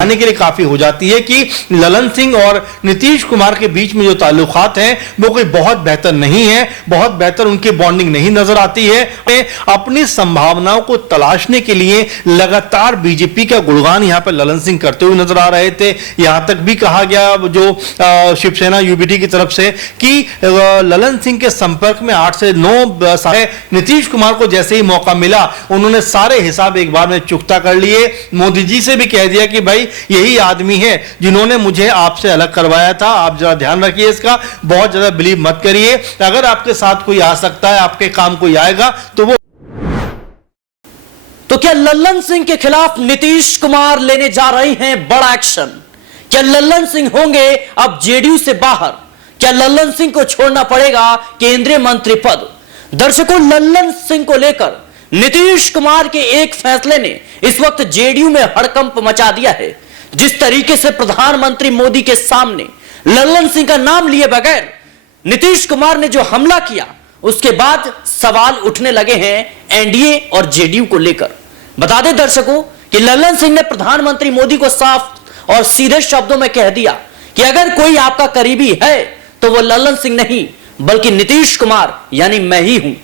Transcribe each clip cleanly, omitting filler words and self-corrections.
आने के लिए काफी हो जाती है कि ललन सिंह और नीतीश कुमार के बीच में जो ताल्लुकात हैं वो कोई बहुत बेहतर नहीं है, बहुत बेहतर उनकी बॉन्डिंग नहीं नजर आती है। अपनी संभावनाओं को तलाशने के लिए लगातार बीजेपी का गुणगान यहां पर ललन सिंह करते हुए नजर आ रहे थे। यहां तक भी कहा गया जो शिवसेना यूबीटी की तरफ से कि ललन सिंह के संपर्क में 8 से 9 साल नीतीश कुमार को जैसे ही मौका मिला उन्होंने सारे हिसाब एक बार में चुकता कर लिए। मोदी जी से भी कह दिया कि भाई यही आदमी है जिन्होंने मुझे आपसे अलग करवाया था, आप जरा ध्यान रखिए इसका, बहुत ज्यादा बिलीव मत करिए। अगर आपके साथ कोई आ सकता है, आपके काम कोई आएगा तो वो। तो क्या ललन सिंह के खिलाफ नीतीश कुमार लेने जा रहे हैं बड़ा एक्शन? क्या ललन सिंह होंगे अब जेडीयू से बाहर? क्या ललन सिंह को छोड़ना पड़ेगा केंद्रीय मंत्री पद? दर्शकों, ललन सिंह को लेकर नीतीश कुमार के एक फैसले ने इस वक्त जेडीयू में हड़कंप मचा दिया है। जिस तरीके से प्रधानमंत्री मोदी के सामने ललन सिंह का नाम लिए बगैर नीतीश कुमार ने जो हमला किया, उसके बाद सवाल उठने लगे हैं एनडीए और जेडीयू को लेकर। बता दें दर्शकों कि ललन सिंह ने प्रधानमंत्री मोदी को साफ और सीधे शब्दों में कह दिया कि अगर कोई आपका करीबी है तो वो ललन सिंह नहीं बल्कि नीतीश कुमार यानी मैं ही हूं।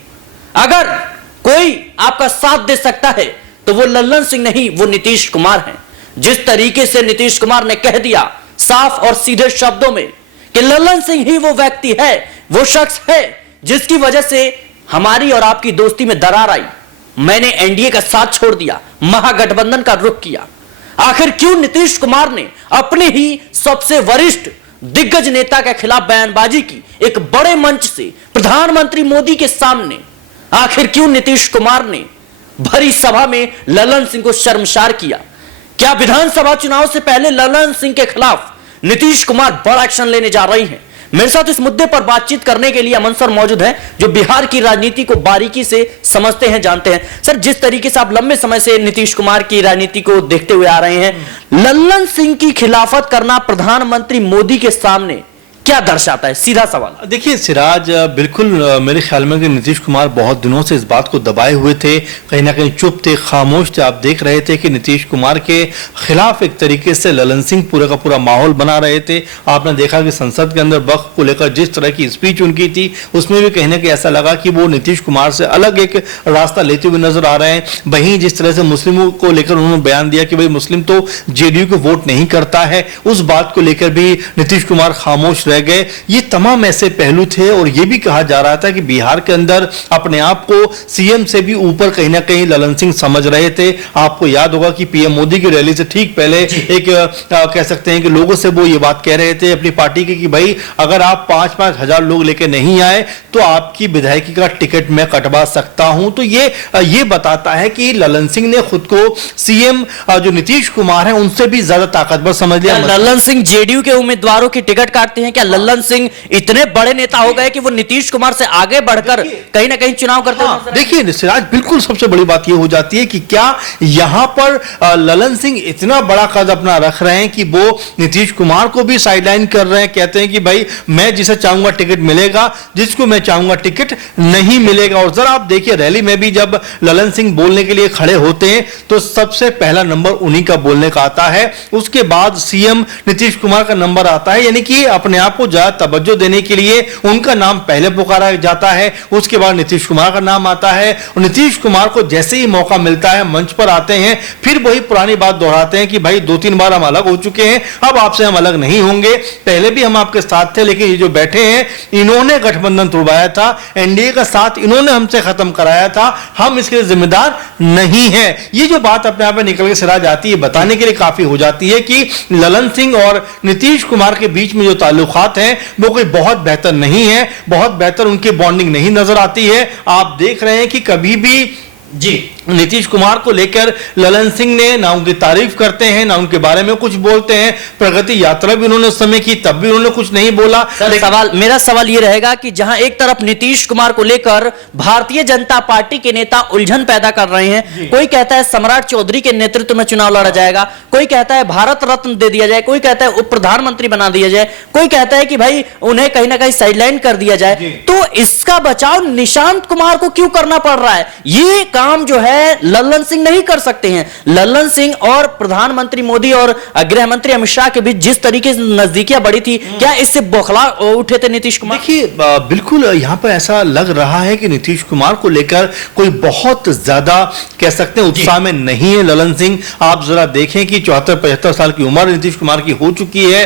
अगर कोई आपका साथ दे सकता है तो वो ललन सिंह नहीं, वो नीतीश कुमार हैं। जिस तरीके से नीतीश कुमार ने कह दिया साफ और सीधे शब्दों में कि ललन सिंह ही वो व्यक्ति है, वो शख्स है जिसकी वजह से हमारी और आपकी दोस्ती में दरार आई। मैंने एनडीए का साथ छोड़ दिया, महागठबंधन का रुख किया। आखिर क्यों नीतीश कुमार ने अपने ही सबसे वरिष्ठ दिग्गज नेता के खिलाफ बयानबाजी की एक बड़े मंच से प्रधानमंत्री मोदी के सामने? आखिर क्यों नीतीश कुमार ने भरी सभा में ललन सिंह को शर्मसार किया? क्या विधानसभा चुनाव से पहले ललन सिंह के खिलाफ नीतीश कुमार बड़ा एक्शन लेने जा रही हैं? मेरे साथ इस मुद्दे पर बातचीत करने के लिए अमन सर मौजूद हैं, जो बिहार की राजनीति को बारीकी से समझते हैं, जानते हैं। सर, जिस तरीके से आप लंबे समय से नीतीश कुमार की राजनीति को देखते हुए आ रहे हैं, ललन सिंह की खिलाफत करना प्रधानमंत्री मोदी के सामने क्या दर्शाता है? सीधा सवाल। देखिए सिराज, बिल्कुल मेरे ख्याल में कि नीतीश कुमार बहुत दिनों से इस बात को दबाए हुए थे, कहीं ना कहीं चुप थे, खामोश थे। आप देख रहे थे कि नीतीश कुमार के खिलाफ एक तरीके से ललन सिंह पूरा का पूरा माहौल बना रहे थे। आपने देखा कि संसद के अंदर वक्फ को लेकर जिस तरह की स्पीच उनकी थी, उसमें भी कहीं ना कहीं ऐसा लगा कि वो नीतीश कुमार से अलग एक रास्ता लेते हुए नजर आ रहे हैं। वहीं जिस तरह से मुस्लिमों को लेकर उन्होंने बयान दिया कि भाई मुस्लिम तो जेडीयू को वोट नहीं करता है, उस बात को लेकर भी नीतीश कुमार खामोश रह गए। ये तमाम ऐसे पहलू थे और ये भी कहा जा रहा था कि बिहार के अंदर अपने आप को सीएम से भी ऊपर कहीं ना कहीं ललन सिंह समझ रहे थे। आपको याद होगा कि पीएम मोदी की रैली से ठीक पहले एक कह सकते हैं कि लोगों से वो ये बात कह रहे थे अपनी पार्टी के कि भाई अगर आप 5-5 हजार लोग लेके नहीं आए तो आपकी विधायकी का टिकट मैं कटवा सकता हूं। तो ये बताता है कि ललन सिंह ने खुद को सीएम जो नीतीश कुमार है उनसे भी ज्यादा ताकतवर समझ लिया। ललन सिंह जेडीयू के उम्मीदवारों की टिकट काटते हैं? क्या ललन सिंह इतने बड़े नेता हो गए कि वो नीतीश कुमार से आगे बढ़कर कहीं ना कहीं चुनाव करते हैं? देखिए सिराज, बिल्कुल सबसे बड़ी बात ये हो जाती है कि क्या यहां पर ललन सिंह इतना बड़ा कद अपना रख रहे हैं कि वो नीतीश कुमार को भी साइडलाइन कर रहे हैं, कहते हैं कि भाई मैं जिसे चाहूंगा टिकट मिलेगा, जिसको मैं चाहूंगा टिकट नहीं मिलेगा। और जरा आप देखिए रैली में भी जब ललन सिंह बोलने के लिए खड़े होते हैं तो सबसे पहला नंबर उन्हीं का बोलने का आता है, उसके बाद सीएम नीतीश कुमार का नंबर आता है। यानी कि अपने आप को ज्यादा तवज्जो देने के लिए उनका नाम पहले पुकारा जाता है, उसके बाद नीतीश कुमार का नाम आता है। और नीतीश कुमार को जैसे ही मौका मिलता है मंच पर आते हैं, फिर वही पुरानी बात दोहराते हैं कि भाई 2-3 बार हम अलग हो चुके हैं, अब आपसे हम अलग नहीं होंगे, पहले भी हम आपके साथ थे लेकिन ये जो बैठे हैं इन्होंने गठबंधन तोड़वाया था, एनडीए का साथ इन्होंने हमसे खत्म कराया था, हम इसके जिम्मेदार नहीं है। ये जो बात अपने आप में निकल के सिरा जाती है, बताने के लिए काफी हो जाती है कि ललन सिंह और नीतीश कुमार के बीच में जो ताल्लुकात हैं वो कोई बहुत बेहतर नहीं है, बहुत बेहतर उनकी बॉन्डिंग नहीं नजर आती है। आप देख रहे हैं कि कभी भी जी नीतीश कुमार को लेकर ललन सिंह ने ना उनकी तारीफ करते हैं ना उनके बारे में कुछ बोलते हैं। प्रगति यात्रा भी उन्होंने उस समय की, तब भी उन्होंने कुछ नहीं बोला। मेरा सवाल यह रहेगा कि जहां एक तरफ नीतीश कुमार को लेकर भारतीय जनता पार्टी के नेता उलझन पैदा कर रहे हैं, कोई कहता है सम्राट चौधरी के नेतृत्व में चुनाव लड़ा जाएगा, कोई कहता है भारत रत्न दे दिया जाए, कोई कहता है उप प्रधानमंत्री बना दिया जाए, कोई कहता है कि भाई उन्हें कहीं ना कहीं साइडलाइन कर दिया जाए, तो इसका बचाव निशांत कुमार को क्यों करना पड़ रहा है? ये काम जो है है लल्लन सिंह नहीं कर सकते हैं। लल्लन सिंह और प्रधानमंत्री मोदी और गृह मंत्री अमित शाह के बीच जिस तरीके से नजदीकियां बढ़ी थी, क्या इससे बौखला उठे थे नीतीश कुमार? देखिए बिल्कुल यहाँ पर ऐसा लग रहा है कि नीतीश कुमार को लेकर कोई बहुत ज्यादा कह सकते हैं उत्साह में नहीं है ललन सिंह। आप जरा देखें कि 74-75 साल की उम्र नीतीश कुमार की हो चुकी है,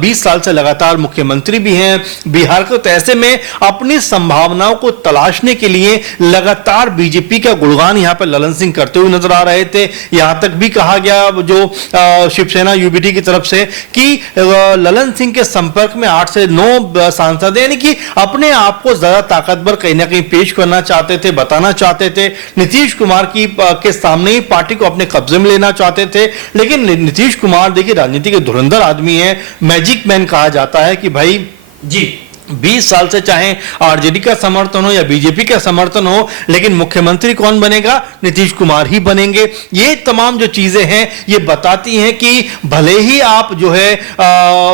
20 साल से लगातार मुख्यमंत्री भी हैं बिहार को। तो ऐसे में अपनी संभावनाओं को तलाशने के लिए लगातार बीजेपी का गुणगान यहाँ पर ललन सिंह करते हुए नजर आ रहे थे। यहां तक भी कहा गया जो शिवसेना यूबीटी की तरफ से कि ललन सिंह के संपर्क में 8 से 9 सांसद, यानी कि अपने आप को ज्यादा ताकतवर कहीं ना कहीं पेश करना चाहते थे, बताना चाहते थे, नीतीश कुमार के सामने ही पार्टी को अपने कब्जे में लेना चाहते थे। लेकिन नीतीश कुमार देखिए राजनीति के धुरंधर आदमी है, मैजिक मैन कहा जाता है कि भाई जी 20 साल से चाहे आरजेडी का समर्थन हो या बीजेपी का समर्थन हो, लेकिन मुख्यमंत्री कौन बनेगा? नीतीश कुमार ही बनेंगे। ये तमाम जो चीजें हैं ये बताती हैं कि भले ही आप जो है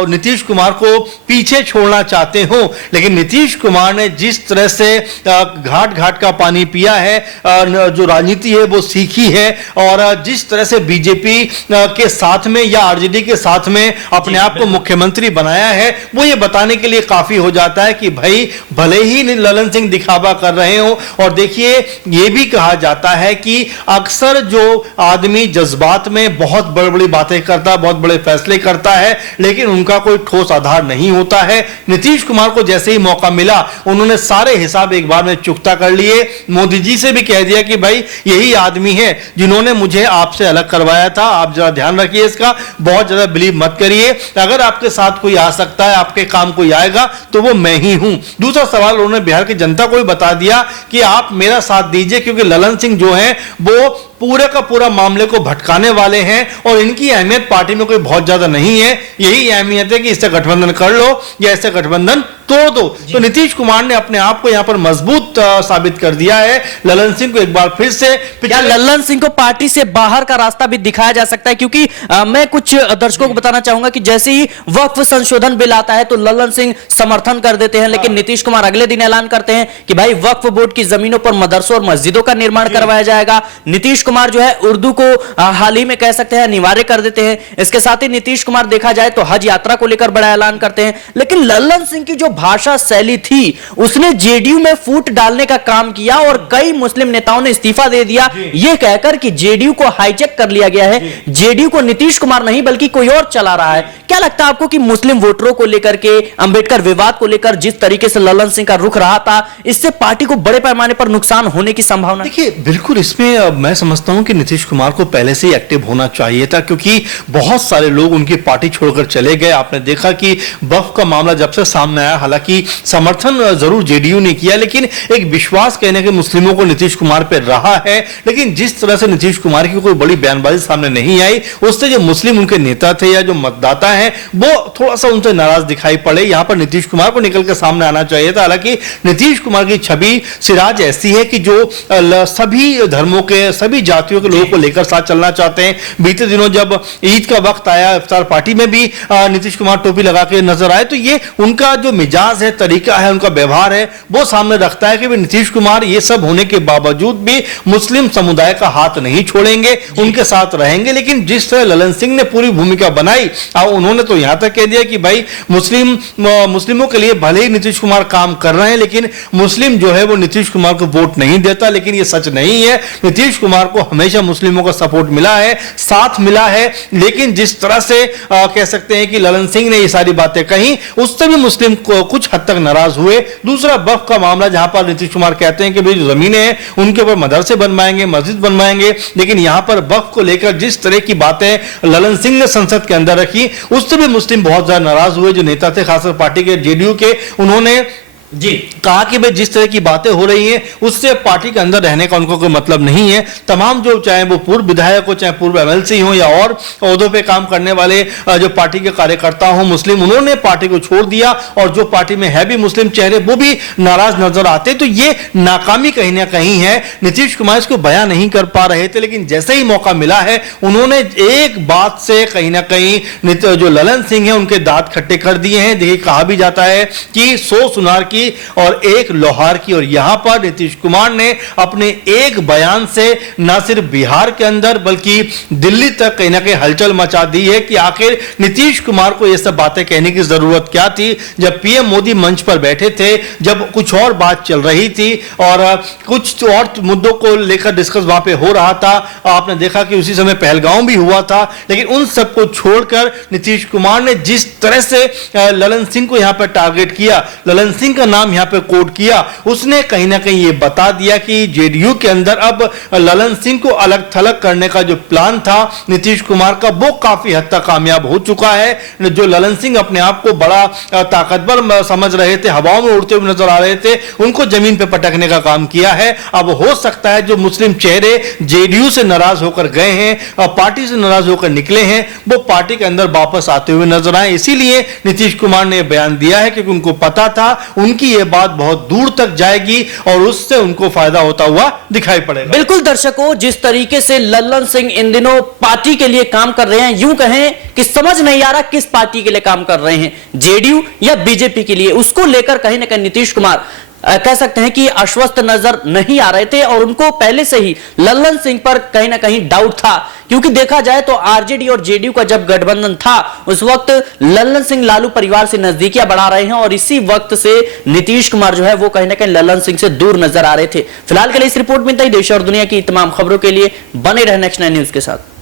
नीतीश कुमार को पीछे छोड़ना चाहते हो, लेकिन नीतीश कुमार ने जिस तरह से घाट घाट का पानी पिया है, जो राजनीति है वो सीखी है, और जिस तरह से बीजेपी के साथ में या आरजेडी के साथ में अपने आप को मुख्यमंत्री बनाया है, वो ये बताने के लिए काफी हो जाता है कि भाई भले ही ललन सिंह दिखावा कर रहे हो। और देखिए यह भी कहा जाता है कि अक्सर जो आदमी जज्बात में बहुत बड़ी बड़ी बातें करता है, बहुत बड़े फैसले करता है, लेकिन उनका कोई ठोस आधार नहीं होता है। नीतीश कुमार को जैसे ही मौका मिला उन्होंने सारे हिसाब एक बार में चुकता कर लिए। मोदी जी से भी कह दिया कि भाई यही आदमी है जिन्होंने मुझे आपसे अलग करवाया था, आप जरा ध्यान रखिए इसका, बहुत ज्यादा बिलीव मत करिए। अगर आपके साथ कोई आ सकता है, आपके काम कोई आएगा तो वो मैं ही हूं। दूसरा सवाल उन्होंने बिहार की जनता को भी बता दिया कि आप मेरा साथ दीजिए, क्योंकि ललन सिंह जो हैं वो पूरे का पूरा मामले को भटकाने वाले हैं और इनकी अहमियत पार्टी में कोई बहुत ज्यादा नहीं है। यही अहमियत है कि इससे गठबंधन कर लो या इससे गठबंधन तोड़ दो। तो नीतीश कुमार ने अपने आप को यहां पर मजबूत साबित कर दिया है। ललन सिंह को एक बार फिर से ललन सिंह को पार्टी से बाहर का रास्ता भी दिखाया जा सकता है, क्योंकि मैं कुछ दर्शकों को बताना चाहूंगा कि जैसे ही वक्फ संशोधन बिल आता है तो ललन सिंह समर्थन कर देते हैं, लेकिन नीतीश कुमार अगले दिन ऐलान करते हैं कि भाई वक्फ बोर्ड की जमीनों पर मदरसों और मस्जिदों का निर्माण करवाया जाएगा। नीतीश कुमार जो है उर्दू को हाल ही में कह सकते हैं अनिवार्य कर देते हैं। इसके साथ ही नीतीश कुमार देखा जाए तो हज यात्रा को लेकर बड़ा ऐलान करते हैं। लेकिन ललन सिंह की जो भाषा शैली थी उसने जेडीयू में फूट डालने का काम किया और कई मुस्लिम नेताओं ने इस्तीफा दे दिया, यह कहकर कि जेडीयू को हाईजैक कर लिया गया है, जेडीयू को नीतीश कुमार नहीं बल्कि कोई और चला रहा है। क्या लगता है आपको कि मुस्लिम वोटरों को लेकर के, अंबेडकर विवाद को लेकर जिस तरीके से ललन सिंह का रुख रहा था, इससे पार्टी को बड़े पैमाने पर नुकसान होने की संभावना? देखिए बिल्कुल इसमें मैं समझता हूं कि नीतीश कुमार को पहले से ही एक्टिव होना चाहिए था, क्योंकि बहुत सारे लोग उनकी पार्टी छोड़कर चले गए। आपने देखा कि वक्फ का मामला जब से सामने आया, हालांकि समर्थन जरूर जेडीयू ने किया, लेकिन एक विश्वास कहने के मुस्लिमों को नीतीश कुमार पर रहा है। लेकिन जिस तरह से नीतीश कुमार की कोई बड़ी बयानबाजी सामने नहीं आई, उससे जो मुस्लिम उनके नेता थे या जो मतदाता हैं वो थोड़ा सा उनसे नाराज दिखाई पड़े। यहां पर नीतीश कुमार को निकल के सामने आना चाहिए था। हालांकि नीतीश कुमार की छवि सिराज ऐसी है कि जो सभी धर्मों के, सभी जातियों के लोगों को लेकर साथ चलना चाहते हैं। बीते दिनों जब ईद का वक्त आया, इफ्तार पार्टी में भी नीतीश कुमार टोपी लगा के नजर आए, तो ये उनका जो मिजाज है, तरीका है, उनका व्यवहार है, वो सामने रखता है कि नीतीश कुमार ये सब होने के बावजूद भी मुस्लिम समुदाय का हाथ नहीं छोड़ेंगे, उनके साथ रहेंगे। लेकिन जिस तरह ललन सिंह ने पूरी भूमिका बनाई, उन्होंने तो यहां तक कह दिया कि भाई मुस्लिमों के लिए भले ही नीतीश कुमार काम कर रहे हैं, लेकिन मुस्लिम जो है वो नीतीश कुमार को वोट नहीं देता। लेकिन ये सच नहीं है, नीतीश कुमार को हमेशा मुस्लिमों का सपोर्ट मिला है, साथ मिला है। लेकिन जिस तरह से कह सकते हैं कि ललन सिंह ने ये सारी बातें कही, उससे भी मुस्लिम को कुछ हद तक नाराज हुए। दूसरा वक्फ का मामला, जहां पर नीतीश कुमार कहते हैं कि भाई जो जमीनें हैं उनके ऊपर मदरसे बनवाएंगे, मस्जिद बनवाएंगे, लेकिन यहां पर वक्फ को लेकर जिस तरह की बातें ललन सिंह ने संसद के अंदर रखी, उससे भी मुस्लिम बहुत ज्यादा नाराज हुए। जो नेता थे खासकर पार्टी के, जेडीयू के, उन्होंने जी कहा कि भाई जिस तरह की बातें हो रही हैं उससे पार्टी के अंदर रहने का उनको कोई मतलब नहीं है। तमाम जो चाहे वो पूर्व विधायक हो, चाहे पूर्व एमएलसी हो या और ओहदों पे काम करने वाले जो पार्टी के कार्यकर्ता हो मुस्लिम, उन्होंने पार्टी को छोड़ दिया और जो पार्टी में है भी मुस्लिम चेहरे वो भी नाराज नजर आते। तो ये नाकामी कहीं ना कहीं है। नीतीश कुमार इसको बयां नहीं कर पा रहे थे, लेकिन जैसे ही मौका मिला है उन्होंने एक बात से कहीं ना कहीं जो ललन सिंह है उनके दांत खट्टे कर दिए हैं। देखिए कहा भी जाता है कि 100 सुनार की की और एक लोहार की। और यहां पर नीतीश कुमार ने अपने एक बयान से न सिर्फ बिहार के अंदर बल्कि दिल्ली तक कहीं ना कहीं हलचल मचा दी है कि आखिर नीतीश कुमार को यह सब बातें कहने की जरूरत क्या थी। जब पीएम मोदी मंच पर बैठे थे, जब कुछ और बात चल रही थी और कुछ और मुद्दों को लेकर डिस्कस वहां पे हो रहा था, आपने देखा कि उसी समय पहलगांव भी हुआ था, लेकिन उन सबको छोड़कर नीतीश कुमार ने जिस तरह से ललन सिंह को यहां पर टारगेट किया, ललन सिंह का नाम यहां पर कोट किया, उसने कहीं ना कहीं यह बता दिया कि जेडीयू के अंदर अब ललन सिंह को अलग थलग करने का जो प्लान था नीतीश कुमार का, वो काफी हद तक कामयाब हो चुका है। जो ललन सिंह अपने आप को बड़ा ताकतवर समझ रहे थे, हवाओं में उड़ते हुए नजर आ रहे थे, उनको जमीन पर पटकने का काम किया है। अब हो सकता है जो मुस्लिम चेहरे जेडीयू से नाराज होकर गए हैं और पार्टी से नाराज होकर निकले हैं, वो पार्टी के अंदर वापस आते हुए नजर आए। इसीलिए नीतीश कुमार ने बयान दिया है क्योंकि उनको पता था उनकी यह बात बहुत दूर तक जाएगी और उससे उनको फायदा होता हुआ दिखाई पड़ेगा। बिल्कुल दर्शकों, जिस तरीके से लल्लन सिंह इन दिनों पार्टी के लिए काम कर रहे हैं, यूं कहें कि समझ नहीं आ रहा किस पार्टी के लिए काम कर रहे हैं, जेडीयू या बीजेपी के लिए। उसको लेकर कहीं ना कहीं नीतीश कुमार कह सकते हैं कि आश्वस्त नजर नहीं आ रहे थे और उनको पहले से ही लल्लन सिंह पर कहीं ना कहीं डाउट था। क्योंकि देखा जाए तो आरजेडी और जेडीयू का जब गठबंधन था, उस वक्त लल्लन सिंह लालू परिवार से नजदीकियां बढ़ा रहे हैं और इसी वक्त से नीतीश कुमार जो है वो कहीं ना कहीं लल्लन सिंह से दूर नजर आ रहे थे। फिलहाल के लिए इस रिपोर्ट में इतना ही। देश और दुनिया की तमाम खबरों के लिए बने रहे नेक्स्ट 9 न्यूज के साथ।